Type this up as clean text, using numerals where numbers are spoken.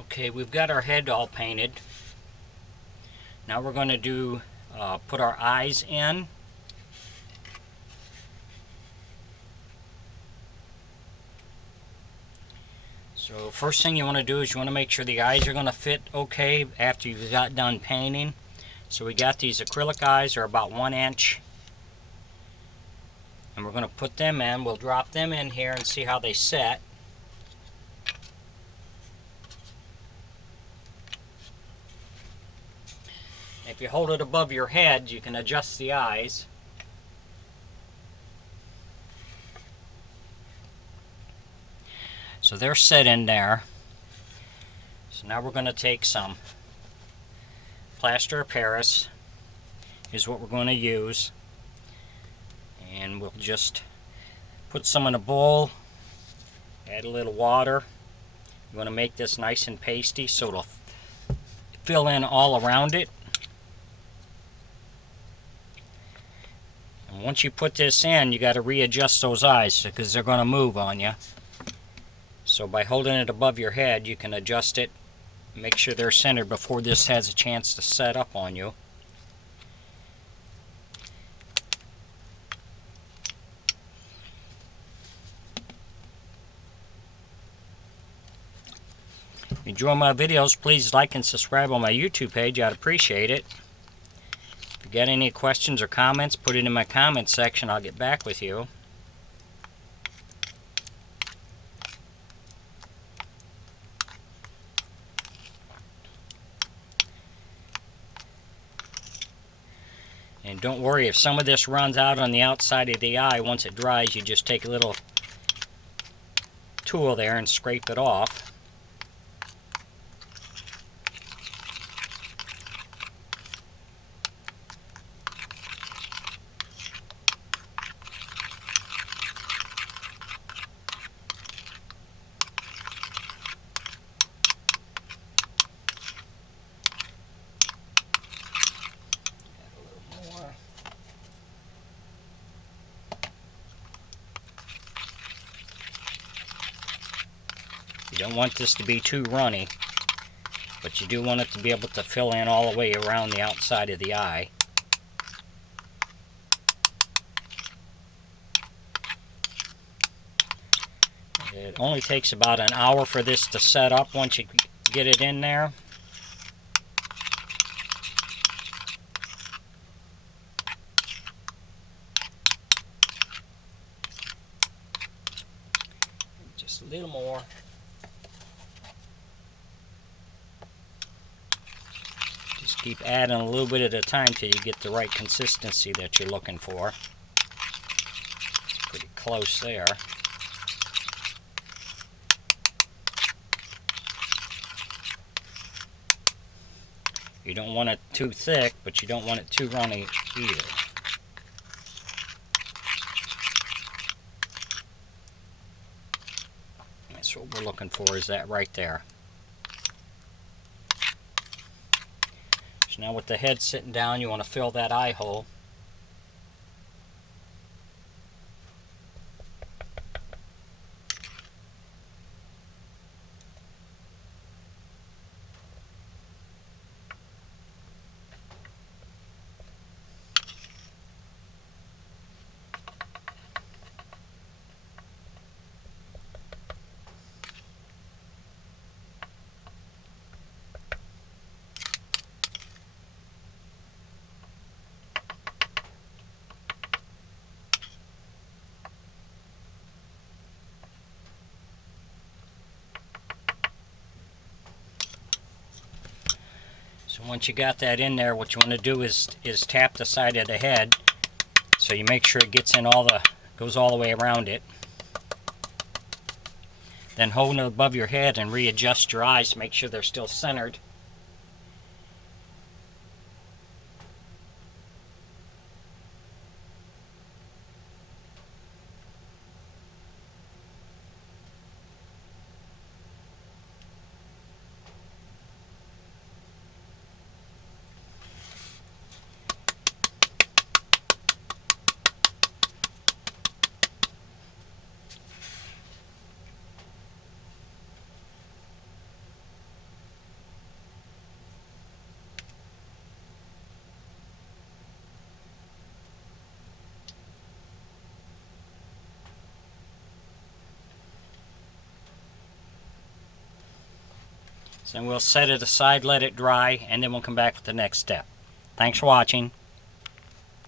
Okay, we've got our head all painted. Now we're going to do put our eyes in. So first thing you want to do is you want to make sure the eyes are going to fit okay after you've got done painting. So we got these acrylic eyes, are about 1 inch. And we're going to put them in. We'll drop them in here and see how they set. If you hold it above your head, you can adjust the eyes. So they're set in there. So now we're going to take some plaster of Paris, is what we're going to use. And we'll just put some in a bowl, add a little water. You want to make this nice and pasty so it'll fill in all around it. And once you put this in, you got to readjust those eyes because they're going to move on you. So by holding it above your head, you can adjust it, make sure they're centered before this has a chance to set up on you. If you enjoy my videos, please like and subscribe on my YouTube page. I'd appreciate it. If you got any questions or comments, put it in my comments section. I'll get back with you. And don't worry, if some of this runs out on the outside of the eye, once it dries, you just take a little tool there and scrape it off. You don't want this to be too runny, but you do want it to be able to fill in all the way around the outside of the eye. It only takes about an hour for this to set up once you get it in there. Just a little more. Just keep adding a little bit at a time till you get the right consistency that you're looking for. It's pretty close there. You don't want it too thick, but you don't want it too runny either. That's what we're looking for, is that right there. So now with the head sitting down, you want to fill that eye hole. So once you got that in there, what you want to do is tap the side of the head so you make sure it gets in goes all the way around it. Then hold it above your head and readjust your eyes to make sure they're still centered. So we'll set it aside, let it dry, and then we'll come back with the next step. Thanks for watching.